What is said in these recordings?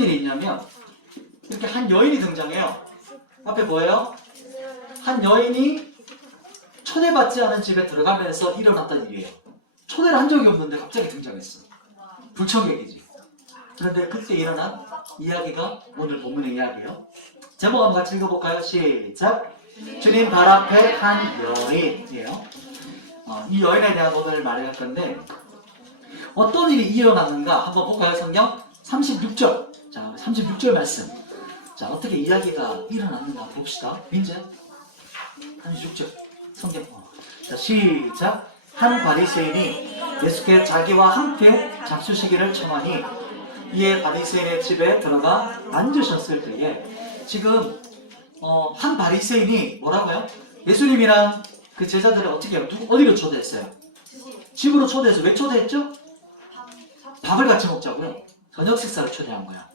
일이 있냐면 이렇게 한 여인이 등장해요. 앞에 뭐예요? 한 여인이 초대받지 않은 집에 들어가면서 일어났던 일이에요. 초대를 한 적이 없는데 갑자기 등장했어. 불청객이지. 그런데 그때 일어난 이야기가 오늘 본문의 이야기예요. 제목 한번 같이 읽어볼까요? 시작! 주님 발 앞에 한 여인이에요. 이 여인에 대한 오늘 말을 할 건데 어떤 일이 일어났는가 한번 볼까요? 성경 36절. 자, 36절 말씀. 자, 어떻게 이야기가 일어났는가 봅시다. 민재 36절 성경. 자, 시작! 한 바리새인이 예수께 자기와 함께 잡수시기를 청하니 이에 바리새인의 집에 들어가 앉으셨을 때에 지금 한 바리새인이 뭐라고요? 예수님이랑 그 제자들을 어떻게 해요? 어디로 초대했어요? 집으로 초대해서 왜 초대했죠? 밥을 같이 먹자고요. 저녁 식사를 초대한 거야.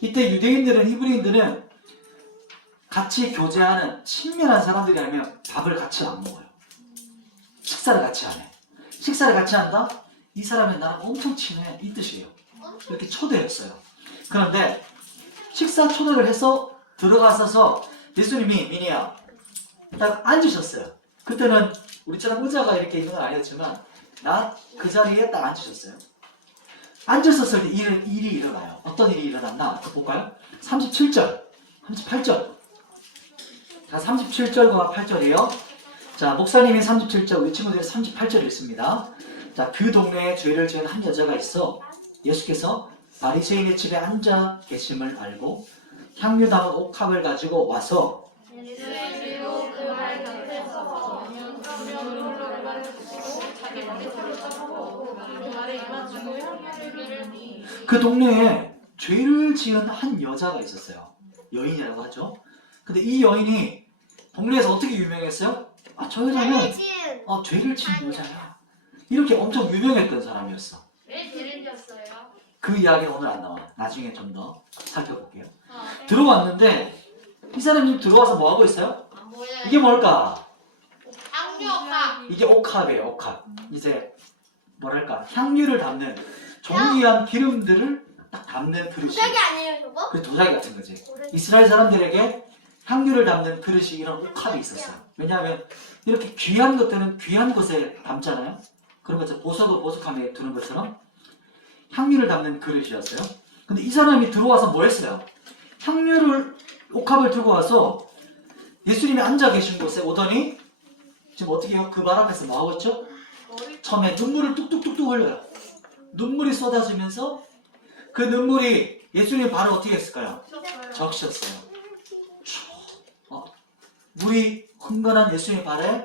이때 유대인들은 히브리인들은 같이 교제하는 친밀한 사람들이 아니면 밥을 같이 안 먹어요. 식사를 같이 안 해. 식사를 같이 한다? 이 사람이 나랑 엄청 친해. 이 뜻이에요. 이렇게 초대했어요. 그런데 식사 초대를 해서 들어가서서 예수님이 미니야 딱 앉으셨어요. 그때는 우리처럼 의자가 이렇게 있는 건 아니었지만 그 자리에 딱 앉으셨어요. 앉으셨을 때 일이 일어나요. 어떤 일이 일어났나 볼까요? 37절, 38절. 자, 37절과 8절이에요. 자, 목사님이 37절, 우리 친구들이 38절 읽습니다. 자, 그 동네에 죄를 지은 한 여자가 있어 예수께서 바리새인의 집에 앉아 계심을 알고 향유 담은 옥합을 가지고 와서 그 동네에 죄를 지은 한 여자가 있었어요. 여인이라고 하죠. 근데 이 여인이 동네에서 어떻게 유명했어요? 저 여자는 죄를 지은 여자야. 이렇게 엄청 유명했던 사람이었어. 왜 죄를 지었어요? 그 이야기는 오늘 안 나와요. 나중에 좀 더 살펴볼게요. 들어왔는데 이 사람이 들어와서 뭐 하고 있어요? 안 보여요. 이게 뭘까? 향유옥합. 이게 옥합이에요. 옥합. 이제 뭐랄까 향유를 담는 종기한 기름들을 딱 담는 그릇이. 도자기 아니에요 저거? 그 도자기 같은 거지. 이스라엘 사람들에게 향유를 담는 그릇이 이런 옥합이 있었어요. 왜냐하면 이렇게 귀한 것들은 귀한 곳에 담잖아요. 그런 것처럼 보석을 보석함에 두는 것처럼 향유를 담는 그릇이었어요. 근데 이 사람이 들어와서 뭐 했어요? 옥합을 들고 와서 예수님이 앉아 계신 곳에 오더니 지금 어떻게 해요? 그 발 앞에서 뭐 하고 있죠? 처음에 눈물을 뚝뚝뚝뚝 흘려요. 눈물이 쏟아지면서 그 눈물이 예수님 발을 어떻게 했을까요? 적셨어요. 물이 흥건한 예수님 발에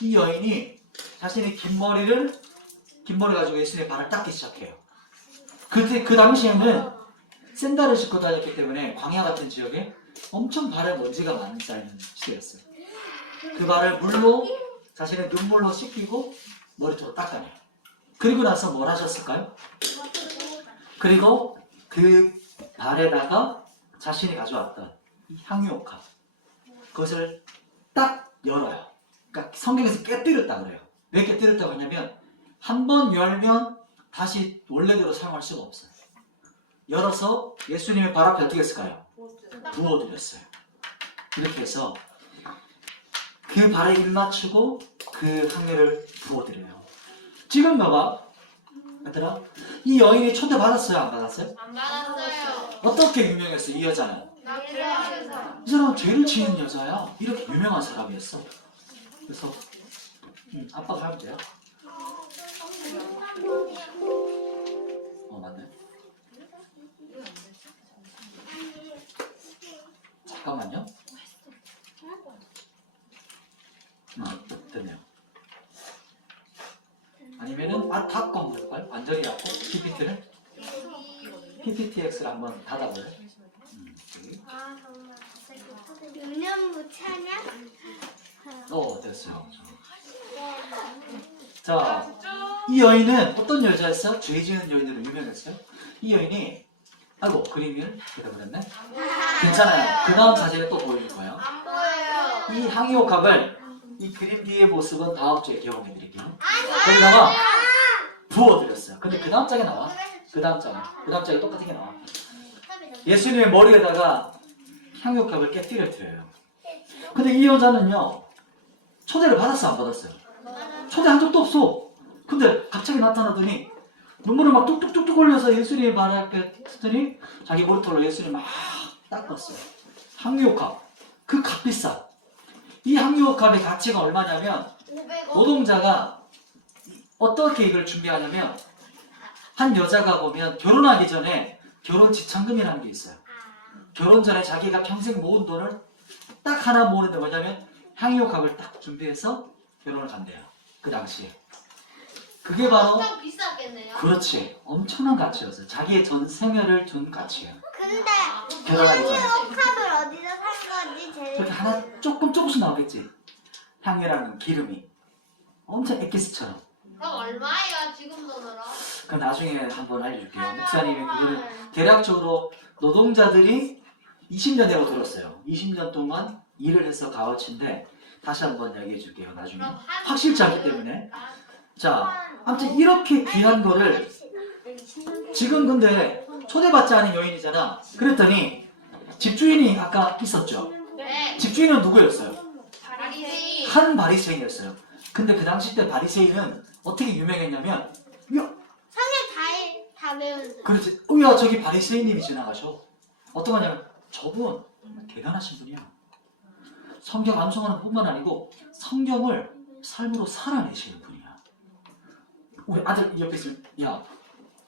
이 여인이 자신의 긴 머리 가지고 예수님의 발을 닦기 시작해요. 그 당시에는 샌들을 신고 다녔기 때문에 광야 같은 지역에 엄청 발에 먼지가 많이 쌓이는 시대였어요. 그 발을 물로 자신의 눈물로 씻기고 머리통으로 닦아내요. 그리고 나서 뭘 하셨을까요? 그리고 그 발에다가 자신이 가져왔던 이 향유옥합 그것을 딱 열어요. 그러니까 성경에서 깨뜨렸다 그래요. 왜 깨뜨렸다고 하냐면 한 번 열면 다시 원래대로 사용할 수가 없어요. 열어서 예수님의 발 앞에 어떻게 했을까요? 부어드렸어요. 이렇게 해서 그 발에 입 맞추고 그 향유를 부어드려요. 지금 봐봐 얘들아, 이 여인이 초대받았어요? 안 받았어요? 안 받았어요. 어떻게 유명했어요? 이 여자는 나 죄를 지었어. 이 사람은 죄를 지은 여자야. 이렇게 유명한 사람이었어. 그래서 아빠가 하면 돼요. 맞네. 잠깐만요. 됐네요. 아니면은 닫고 한번 볼까요? 완전히 닫고 PPT를 PPTX를 한번 닫아볼래? 유년무 차냐? 됐어요. 자, 이 여인은 어떤 여자였어요? 죄 지은 여인으로 유명했어요. 이 여인이 그림을 그려버렸네. 괜찮아요. 그 다음 사진을 또 보여줄 거예요. 안 보여요. 이 향유옥합을 이 그림 뒤의 모습은 다음 주에 기억해 드릴게요. 거기다가 부어드렸어요. 근데 그 다음 장에 나와. 그 다음 장에 똑같은 게 나와. 예수님의 머리에다가 향유값을 깨뜨려 드려요. 근데 이 여자는요, 초대를 받았어요, 안 받았어요? 초대한 적도 없어. 근데 갑자기 나타나더니 눈물을 막 뚝뚝뚝뚝 흘려서 예수님 발 앞에 쓰더니 자기 머리털로 예수님 막 닦았어요. 향유값. 그 값 비싸. 이 향유값의 가치가 얼마냐면 500원. 노동자가 어떻게 이걸 준비하냐면 한 여자가 보면 결혼하기 전에 결혼 지참금이라는 게 있어요. 결혼 전에 자기가 평생 모은 돈을 딱 하나 모으는데 뭐냐면 향유값을 딱 준비해서 결혼을 간대요. 그 당시에. 그게 바로 엄청 비쌌겠네요. 그렇지. 엄청난 가치였어요. 자기의 전 생애를 둔 가치예요. 근데 결혼하기 전에. 컵을 어디서 산 거지? 제일. 저렇게 하나 조금씩 나오겠지. 향유라는 기름이. 엄청 엑기스처럼. 그럼 얼마예요 지금 돈으로? 그 나중에 한번 알려줄게요. 목사님이 그거를 대략적으로 노동자들이 20년 내로 들었어요. 20년 동안 일을 해서 값어치인데 다시 한번 이야기해 줄게요. 나중에. 확실치 않기 때문에. 자, 아무튼 이렇게 귀한 거를 지금 근데 초대받지 않은 여인이잖아. 그랬더니 집주인이 아까 있었죠. 네. 집주인은 누구였어요? 바리새인. 한 바리새인이었어요. 근데 그 당시 때 바리새인은 어떻게 유명했냐면 야, 다 배운. 그렇지. 야, 저기 바리새인님이 지나가셔. 어떤 거냐면 저분 정말 대단하신 분이야. 성경 암송하는 뿐만 아니고 성경을 삶으로 살아내시는 분이야. 우리 아들 옆에 있으면 야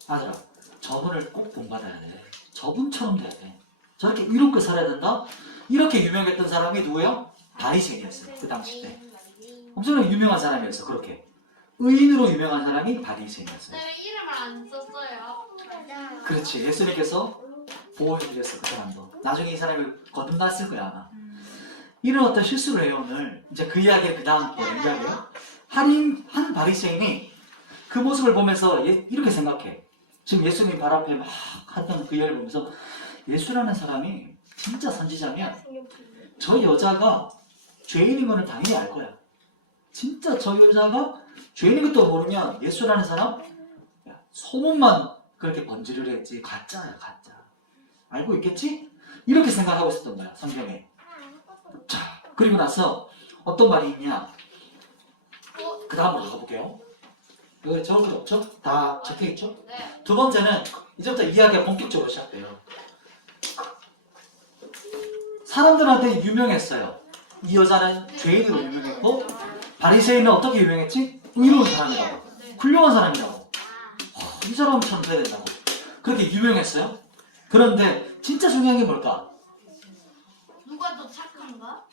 아들아 저분을 꼭 본받아야 돼. 저분처럼 돼야 돼. 저렇게 이롭게 살아야 된다. 이렇게 유명했던 사람이 누구예요? 바리새인이었어요. 그 당시 때. 엄청나게 유명한 사람이었어. 그렇게 의인으로 유명한 사람이 바리새인이었어요. 왜 이름을 안 썼어요? 그렇지. 예수님께서 보호해드렸어. 그 사람도. 나중에 이 사람을 거듭났을 거야 아마. 이런 어떤 실수를 해요 오늘. 이제 그 이야기를 그 다음 또 이야기예요. 한 바리새인이 그 모습을 보면서 이렇게 생각해. 지금 예수님 발 앞에 막 하던 그 일을 보면서 예수라는 사람이 진짜 선지자면 저 여자가 죄인인 거는 당연히 알 거야. 진짜 저 여자가 죄인인 것도 모르면 예수라는 사람 야, 소문만 그렇게 번지를 했지 가짜야 가짜. 알고 있겠지? 이렇게 생각하고 있었던 거야 성경에. 자 그리고 나서 어떤 말이 있냐. 그 다음으로 가볼게요. 여기 적은 거 없죠? 다 적혀있죠? 네. 두 번째는 이제부터 이야기가 본격적으로 시작돼요. 사람들한테 유명했어요. 이 여자는 죄인으로 유명했고 바리새인은 어떻게 유명했지? 의로운 사람이라고. 훌륭한 사람이라고. 이 사람처럼 돼야 된다고. 그렇게 유명했어요. 그런데 진짜 중요한 게 뭘까? 누가 더 착한가?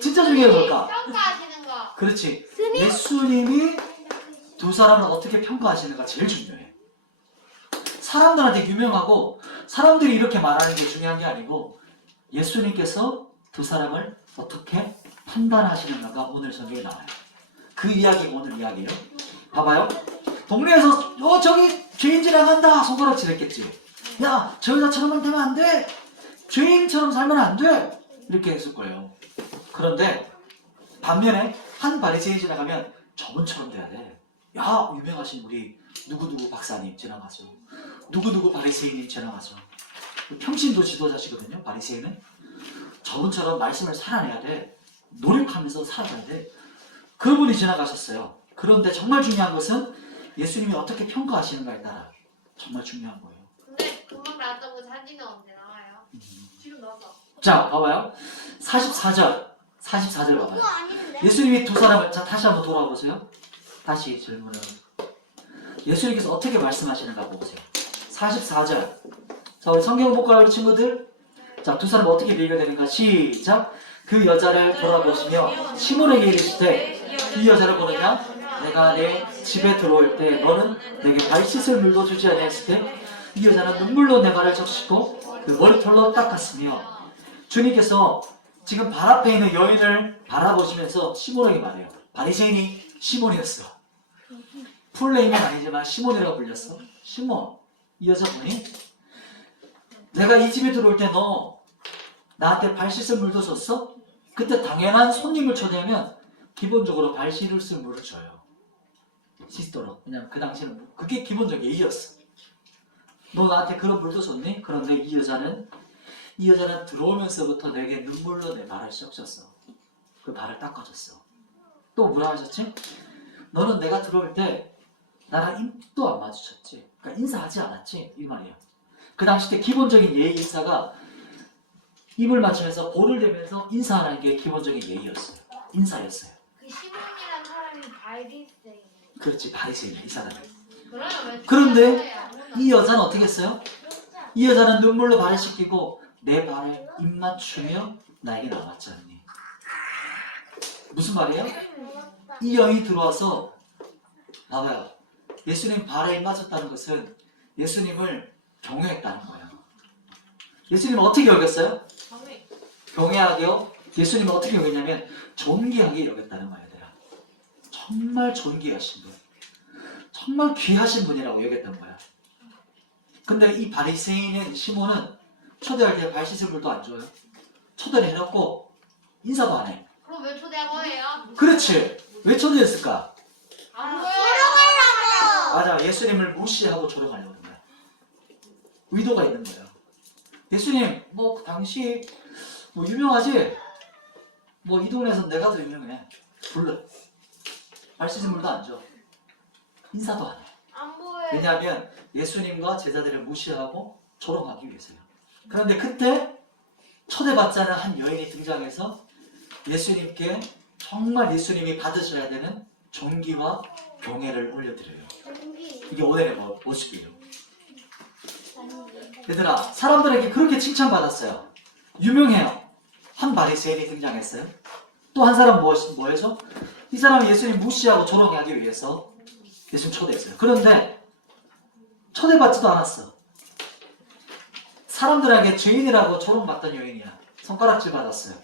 진짜 중요한 게 뭘까? 평가하시는 거. 그렇지. 예수님이 두 사람을 어떻게 평가하시는가 제일 중요해. 사람들한테 유명하고 사람들이 이렇게 말하는 게 중요한 게 아니고 예수님께서 두 사람을 어떻게 판단하시는가가 오늘 성경에 나와요. 그 이야기가 오늘 이야기예요. 봐봐요. 동네에서 저기 죄인 지나간다 손가락질 했겠지. 야, 저 여자처럼만 되면 안 돼. 죄인처럼 살면 안 돼. 이렇게 했을 거예요. 그런데 반면에 한 바리새인 지나가면 저분처럼 돼야 돼. 야, 유명하신 우리 누구누구 박사님 지나가서 누구누구 바리새인님 지나가서 평신도 지도자시거든요. 바리새인은 저분처럼 말씀을 살아내야 돼. 노력하면서 살아가야 돼. 그분이 지나가셨어요. 그런데 정말 중요한 것은 예수님이 어떻게 평가하시는가에 따라 정말 중요한 거예요. 근데 금방 나왔다고 사진은 언제 나와요? 지금 나왔어. 자, 봐봐요. 44절 봐봐요. 그거 아닌데? 예수님이 두 사람을, 자, 다시 한번 돌아와 보세요. 다시 질문을. 예수님께서 어떻게 말씀하시는가 보세요. 44절. 자, 우리 성경 복과할 친구들. 자, 두 사람 어떻게 비교되는가? 시작. 그 여자를 돌아보시며 시몬에게 이르시되 이 여자를 보느냐? 내가 내 집에 들어올 때 너는 내게 발 씻을 물도 주지 아니했을 때 이 여자는 눈물로 내 발을 적시고 그 머리털로 닦았으며 주님께서 지금 발 앞에 있는 여인을 바라보시면서 시몬에게 말해요. 바리새인이 시몬이었어. 풀네임은 아니지만 시몬이라고 불렸어. 시몬, 이 여자 보니? 내가 이 집에 들어올 때 너 나한테 발 씻을 물도 줬어? 그때 당연한 손님을 초대하면 기본적으로 발 씻을 물을 줘요. 씻도록. 왜냐면 그 당시는 그게 기본적 예의였어. 너 나한테 그런 물도 줬니? 그런데 이 여자는 들어오면서부터 내게 눈물로 내 발을 씻었어. 그 발을 닦아줬어. 또 뭐라 하셨지? 너는 내가 들어올 때 나랑 입도 안 마주쳤지. 그러니까 인사하지 않았지? 이 말이야. 그 당시 때 기본적인 예의 인사가 입을 맞추면서 볼을 대면서 인사하는 게 기본적인 예의였어요. 인사였어요. 그 시몬이라는 사람이 바리새인. 그렇지, 바리새인 이 사람은. 그러면 왜 그런데 초대한 거예요? 이 여자는 어떻게 했어요? 이 여자는 눈물로 발을 씻기고 내 발에 입 맞추며 나에게 나왔지 않니? 무슨 말이에요? 이 여인이 들어와서 봐봐요. 예수님 발에 입 맞췄다는 것은 예수님을 경외했다는 거예요. 예수님을 어떻게 여겼어요? 정말 경외하게요. 예수님을 어떻게 여겼냐면 존귀하게 여겼다는 거예요. 얘들아. 정말 존귀하신 분, 정말 귀하신 분이라고 여겼던 거야. 근데 이 바리새인인 시몬은 초대할 때 발 씻을 물도 안 줘요. 초대를 해놓고 인사도 안 해. 그럼 왜 초대한 거예요? 그렇지. 왜 초대했을까? 안 보여요. 맞아. 예수님을 무시하고 조롱하려고 하는 거야. 의도가 있는 거예요. 예수님, 뭐 그 당시 뭐 유명하지? 뭐 이 동네에서 내가 더 유명해. 불러. 발 씻은 물도 안 줘. 인사도 안 해. 안 보여요. 왜냐하면 예수님과 제자들을 무시하고 조롱하기 위해서요. 그런데 그때 초대받지 않은 한 여인이 등장해서 예수님께 정말 예수님이 받으셔야 되는 존귀와 경애를 올려드려요. 이게 오늘의 모습이에요. 얘들아, 사람들에게 그렇게 칭찬받았어요. 유명해요. 한 바리새인이 등장했어요. 또 한 사람 뭐였죠? 이 사람은 예수님 무시하고 조롱하기 위해서 예수님 초대했어요. 그런데 초대받지도 않았어. 사람들에게 죄인이라고 조롱받던 여인이야. 손가락질 받았어요.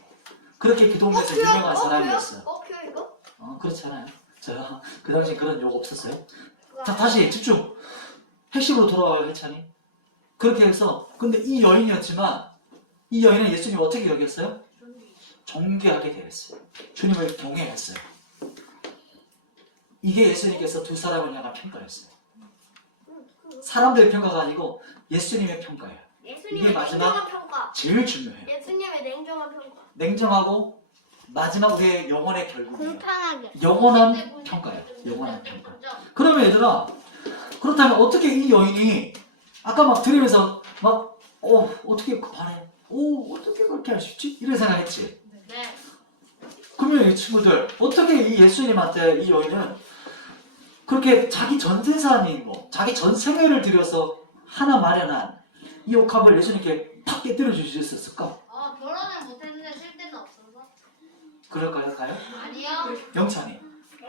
그렇게 그 동네에서 유명한 사람이었어요. 이거? 그렇잖아요. 제가 그 당시 그런 욕 없었어요. 자, 다시 집중. 핵심으로 돌아와요, 해찬이. 그렇게 해서 근데 이 여인이었지만 이 여인은 예수님 어떻게 여겼어요? 존귀하게 대했어요. 주님을 경외했어요. 이게 예수님께서 두 사람을 향한 평가였어요. 사람들의 평가가 아니고 예수님의 평가예요. 이게 마지막 냉정한 평가. 제일 중요해요. 예수님의 냉정한 평가. 냉정하고 마지막 우리의 영혼의 결국이에요. 공평하게. 영원한 평가예요. 영원한 평가. 그러면 얘들아, 그렇다면 어떻게 이 여인이 아까 막 들으면서 막 어떻게 반해? 어떻게 그렇게 할 수 있지? 이런 생각했지. 네. 그러면 이 친구들 어떻게 이 예수님한테 이 여인은 그렇게 자기 전 재산이고 자기 전 생애를 들여서 하나 마련한 이 옥합을 예수님께 팍 깨뜨려 주실 수 있었을까? 결혼을 못했는데 쉴 데는 없어서. 그럴까요? 가요? 아니요. 영찬이.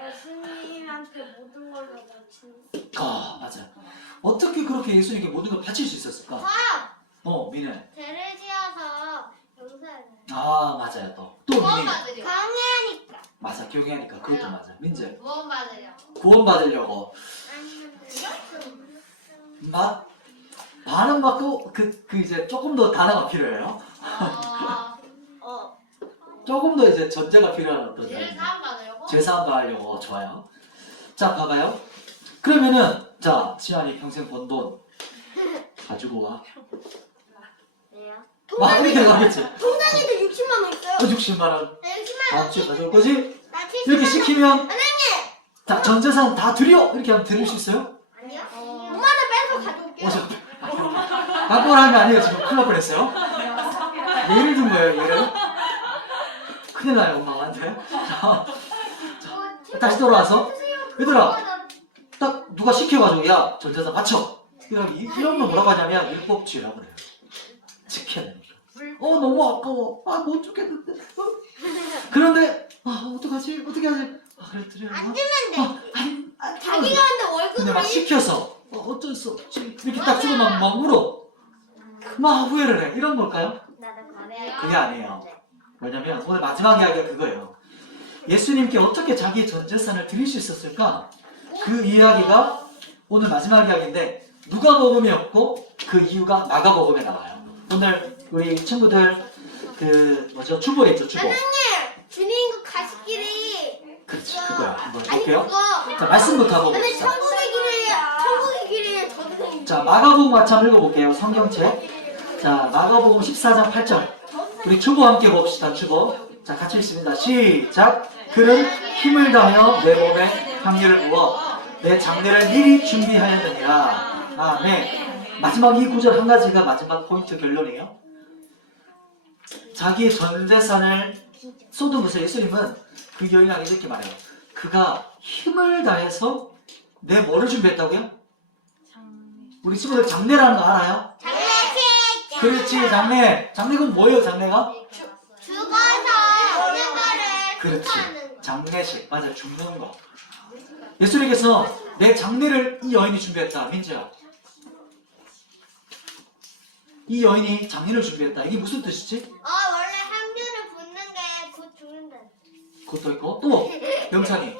예수님한테 모든 걸 다 바치는. 맞아. 어떻게 그렇게 예수님께 모든 걸 바칠 수 있었을까? 민혜. 죄를 지어서 용서해요. 맞아요. 또 민혜. 구원받으려. 강해하니까. 맞아. 경외하니까 그것도 맞아. 민재. 구원받으려. 구원받으려고 반응받고 이제 조금 더 단어가 필요해요. 조금 더 이제 전제가 필요한 어떤 죄를 사함 받으려고. 제사함 하려고. 좋아요. 자, 봐봐요. 그러면은 자, 지한이 평생 번 돈 가지고 와. 왜요? 이렇게 가겠지. 통장에도 60만 원 있어요. 60만 원. 60만 다음 주에 가져올 거지? 나 이렇게 70만 시키면 자, 전 재산 다 드려! 이렇게 하면 드릴 수 있어요? 아니요? 5만 원 빼서 가져올게요. 갖고 가는 게 아니에요. 지금 큰일 날 뻔했어요. 예를 든 거예요, 예를. 큰일 나요, 엄마한테. 자, 다시 돌아와서. 얘들아, 딱 누가 시켜가지고, 야, 전 재산 바쳐. 이런 거 뭐라고 하냐면, 율법주의라고 그래요. 지켜야 되니까. 너무 아까워. 못 죽겠는데. 그런데, 어떡하지? 어떻게 하지? 그래, 드려요. 안 주면 돼. 안 자기가 하는데 근데 월급을 막 시켜서 어쩔 수 없지 이렇게 딱 주고 막 울어. 막 후회를 해. 이런 걸까요? 나는 거래야. 그게 아니에요. 왜냐면 오늘 마지막 이야기가 그거예요. 예수님께 어떻게 자기의 전 재산을 드릴 수 있었을까? 그 이야기가 오늘 마지막 이야기인데 누가복음이었고 그 이유가 마가복음에 나와요. 오늘 우리 친구들 주보 있죠, 주보. 주님 그 가시길이. 그렇지, 그거요. 한번 아니 볼게요. 그거. 자, 말씀부터 하고 근데 봅시다. 천국의 길이에요. 천국의 길이에요. 저 선생님 자, 마가복음 같이 한번 읽어볼게요. 성경책. 자, 마가복음 14장 8절. 우리 주보 함께 봅시다. 주보. 자, 같이 읽습니다. 시작. 그는 힘을 다하여 내 몸에 향유를 부어 내 장례를 미리 준비하였느니라. 아멘. 마지막 이 구절 한 가지가 마지막 포인트 결론이에요. 자기의 전 재산을 쏟은 것을 예수님은 그 여인에게 이렇게 말해요. 그가 힘을 다해서 내 뭐를 준비했다고요? 우리 친구들 장례라는 거 알아요? 장례식. 그렇지, 장례. 장례가 뭐예요, 장례가? 죽어서 오는 거를 그렇지. 축하하는 거. 장례식. 맞아, 죽는 거. 예수님께서 내 장례를 이 여인이 준비했다. 민지야. 이 여인이 장례를 준비했다. 이게 무슨 뜻이지? 원래 향유를 붓는 게 곧 죽는다. 그것도 있고 또 영찬이.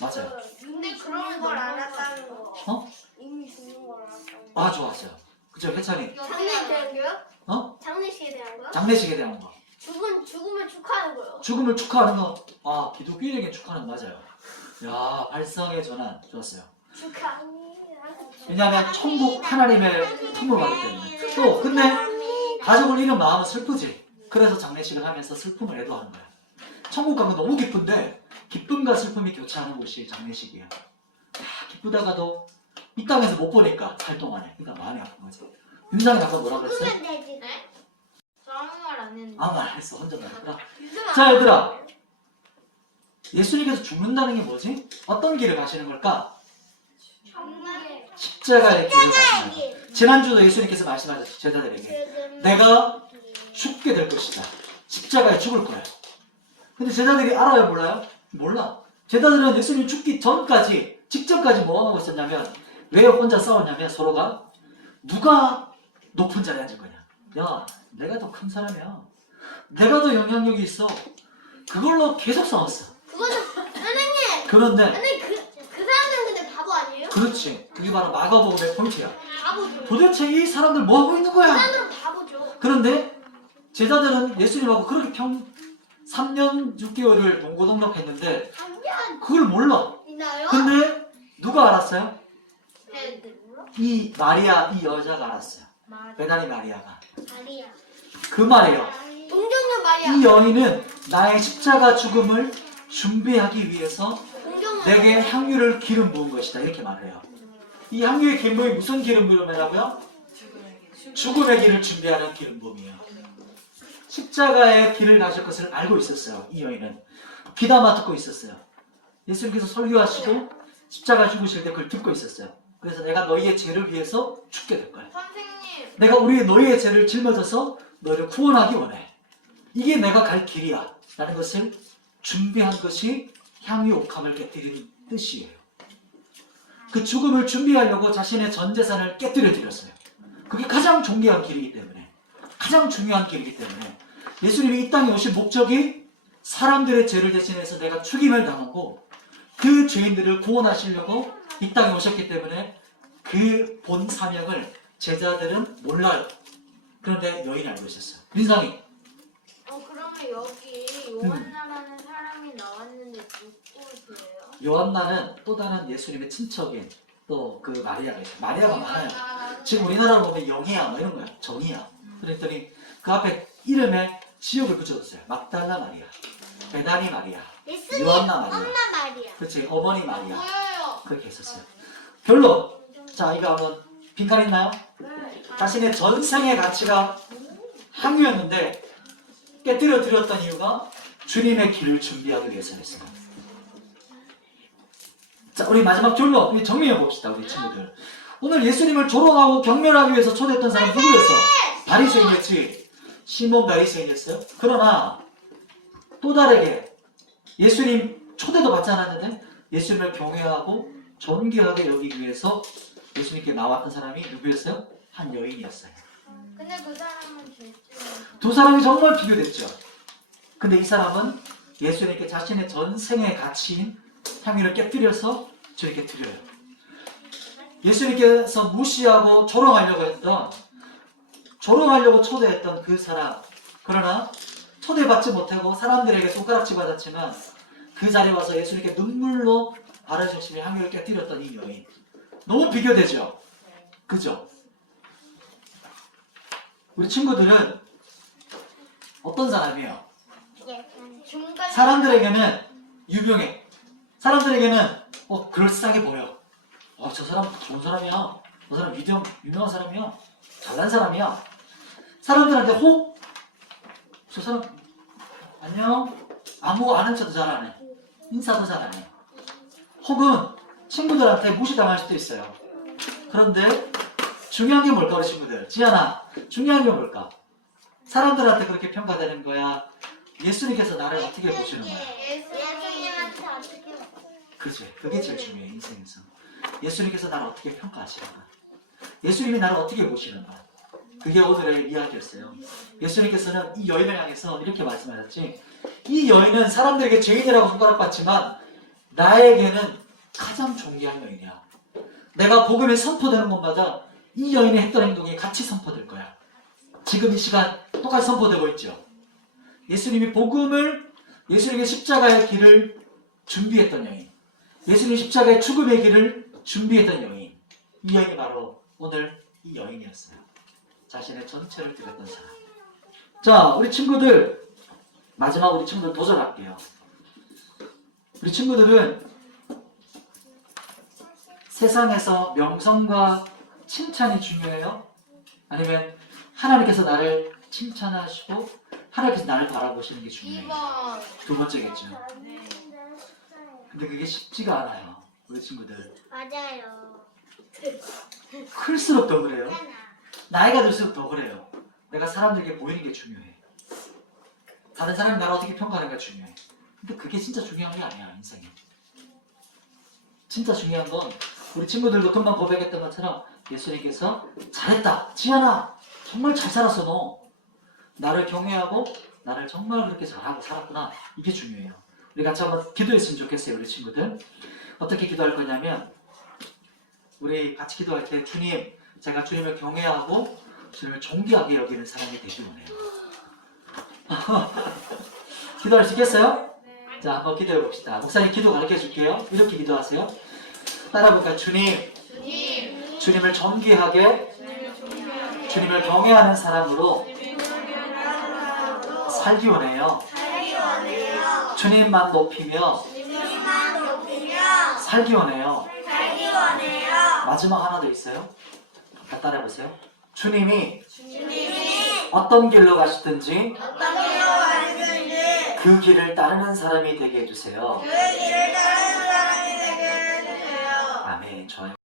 맞아요. 근데 그런 걸 알았다는 거. 어? 이미 죽는 걸 알았다는 거. 아, 좋았어요. 그죠, 혜찬이? 장례에 대한 거요? 어? 장례식에 대한 거요? 장례식에 대한 거. 죽음을 축하하는 거요. 죽음을 축하하는 거. 아, 기독교인에게 축하는 거 맞아요. 야, 발상의 전환. 좋았어요. 축하합니다. 왜냐하면 천국 하나님의 통로가 하기 때문에. 또 근데 가족을 잃은 마음은 슬프지. 그래서 장례식을 하면서 슬픔을 애도하는 거야. 천국 가면 너무 기쁜데 기쁨과 슬픔이 교차하는 곳이 장례식이야. 기쁘다가도 이 땅에서 못 보니까 살 동안에. 그러니까 마음이 아픈 거지. 윤상이 아까 뭐라 그랬어요? 죽으면 되지. 네? 저 아무 말 안 했는데. 아무 말 안 했어. 혼자 말했구나. 요즘 자, 얘들아. 예수님께서 죽는다는 게 뭐지? 어떤 길을 가시는 걸까? 정말 십자가의 길을 가시는 거야. 지난주도 예수님께서 말씀하셨죠. 제자들에게. 내가 죽게 될 것이다. 십자가에 죽을 거야. 근데 제자들이 알아요, 몰라요? 몰라. 제자들은 예수님 죽기 전까지, 직전까지 뭐 하고 있었냐면, 왜 혼자 싸웠냐면, 서로가 누가 높은 자리에 앉을 거냐. 야, 내가 더 큰 사람이야. 내가 더 영향력이 있어. 그걸로 계속 싸웠어. 그거는 선생님. 그런데, 선생님 그 사람들은 근데 바보 아니에요? 그렇지. 그게 바로 마가복음의 포인트야. 바보죠. 도대체 이 사람들 뭐 하고 있는 그 거야? 사람들은 바보죠. 그런데 제자들은 예수님하고 그렇게 3년 6개월을 동고동락했는데 당연 그걸 몰라. 있나요? 근데 누가 알았어요? 네. 이 마리아, 이 여자가 알았어요. 맞아. 베다니 마리아가. 마리아. 그 말이에요. 동정녀 마리아. 이 여인은 나의 십자가 죽음을 준비하기 위해서 동정녀. 내게 향유를 기름 부은 것이다. 이렇게 말해요. 이 향유의 기름 부음이 무슨 기름 부음이라고요? 죽음의 길을 준비하는 기름 부음이에요. 십자가의 길을 가실 것을 알고 있었어요. 이 여인은. 귀담아 듣고 있었어요. 예수님께서 설교하시고 십자가 죽으실 때 그걸 듣고 있었어요. 그래서 내가 너희의 죄를 위해서 죽게 될 거야. 선생님. 내가 너희의 죄를 짊어져서 너희를 구원하기 원해. 이게 내가 갈 길이야. 라는 것을 준비한 것이 향유 옥합을 깨뜨리는 뜻이에요. 그 죽음을 준비하려고 자신의 전 재산을 깨뜨려 드렸어요. 그게 가장 존귀한 길이기 때문에, 가장 중요한 길이기 때문에 예수님이 이 땅에 오신 목적이 사람들의 죄를 대신해서 내가 죽임을 당하고 그 죄인들을 구원하시려고 이 땅에 오셨기 때문에 그 본 사명을 제자들은 몰라요. 그런데 여인이 알고 있었어요. 민상이. 그러면 여기 요한나라는 사람이 나왔는데 누구세요? 요한나는 또 다른 예수님의 친척인 또 그 마리아가 있어요. 마리아가 많아요. 지금 우리나라로 보면 영이야 뭐 이런 거야. 정이야. 그랬더니 그 앞에 이름에 지역을 붙여줬어요. 막달라 마리아, 베다니 마리아, 예수님 요한나 마리아. 엄마 마리아. 그렇지. 어머니 마리아. 보여요. 그렇게 했었어요. 결론. 자, 이거 한번 빈칸 있나요? 네. 자신의 전생의 가치가 향유였는데 깨뜨려 드렸던 이유가 주님의 길을 준비하기 위해서였어요. 자, 우리 마지막 결론, 우리 정리해 봅시다, 우리 친구들. 오늘 예수님을 조롱하고 경멸하기 위해서 초대했던 사람 누구였어? 바리새인이었지. 시몬 바리새인이었어요. 그러나 또 다르게 예수님 초대도 받지 않았는데 예수님을 경외하고 존귀하게 여기기 위해서 예수님께 나왔던 사람이 누구였어요? 한 여인이었어요. 근데 그 사람은 죄지. 두 사람이 정말 비교됐죠. 근데 이 사람은 예수님께 자신의 전생의 가치인 향유를 깨뜨려서 저에게 드려요. 예수님께서 무시하고 조롱하려고 초대했던 그 사람. 그러나 초대받지 못하고 사람들에게 손가락질 받았지만 그 자리에 와서 예수님께 눈물로 바르셨으며 향유를 깨뜨렸던 이 여인. 너무 비교되죠? 그죠? 우리 친구들은 어떤 사람이에요? 중간 사람들에게는 유명해. 사람들에게는 그럴싸하게 보여. 저 사람 좋은 사람이야. 저 사람 유명한 사람이야. 잘난 사람이야. 사람들한테 저 사람 안녕? 아무 아는 척도 잘 안 해. 인사도 잘 안 해. 혹은 친구들한테 무시당할 수도 있어요. 그런데 중요한 게 뭘까 우리 친구들? 지연아, 중요한 게 뭘까? 사람들한테 그렇게 평가되는 거야? 예수님께서 나를 어떻게 보시는 거야? 예수님한테 어떻게 그치, 그게 제일 중요해 인생에서. 예수님께서 나를 어떻게 평가하시는가? 예수님이 나를 어떻게 보시는가? 그게 오늘의 이야기였어요. 예수님께서는 이 여인을 향해서 이렇게 말씀하셨지. 이 여인은 사람들에게 죄인이라고 손가락받지만 나에게는 가장 존귀한 여인이야. 내가 복음이 선포되는 곳마다 이 여인이 했던 행동이 같이 선포될 거야. 지금 이 시간 똑같이 선포되고 있죠. 예수님이 예수님의 십자가의 길을 준비했던 여인, 예수님의 십자가의 죽음의 길을 준비했던 여인, 이 여인이 바로 오늘 이 여인이었어요. 자신의 전체를 드렸던 사람. 자, 우리 친구들 마지막 우리 친구들 도전할게요. 우리 친구들은 세상에서 명성과 칭찬이 중요해요? 아니면 하나님께서 나를 칭찬하시고 하나님께서 나를 바라보시는 게 중요해요? 2번. 두 번째겠죠. 근데 그게 쉽지가 않아요. 우리 친구들. 맞아요. 클수록 더 그래요. 나이가 들수록 더 그래요. 내가 사람들에게 보이는 게 중요해. 다른 사람이 나를 어떻게 평가하는 게 중요해. 근데 그게 진짜 중요한 게 아니야, 인생에. 진짜 중요한 건 우리 친구들도 금방 고백했던 것처럼 예수님께서 잘했다. 지연아, 정말 잘 살았어 너. 나를 경외하고 나를 정말 그렇게 잘하고 살았구나. 이게 중요해요. 우리 같이 한번 기도했으면 좋겠어요, 우리 친구들. 어떻게 기도할 거냐면 우리 같이 기도할 때 주님, 제가 주님을 경외하고 주님을 존귀하게 여기는 사람이 되기 원해요. 기도할 수 있겠어요? 네. 자, 한번 기도해 봅시다. 목사님 기도 가르쳐 줄게요. 이렇게 기도하세요. 따라 볼까요? 주님, 주님. 주님을 존귀하게 주님을 경외하는 사람으로 살기 원해요. 주님만 높이며 살기 원해요. 마지막 하나 더 있어요. 다 따라해보세요. 주님이 어떤 길로 가시든지 그 길을 따르는 사람이 되게 해주세요. 아멘. 좋아요.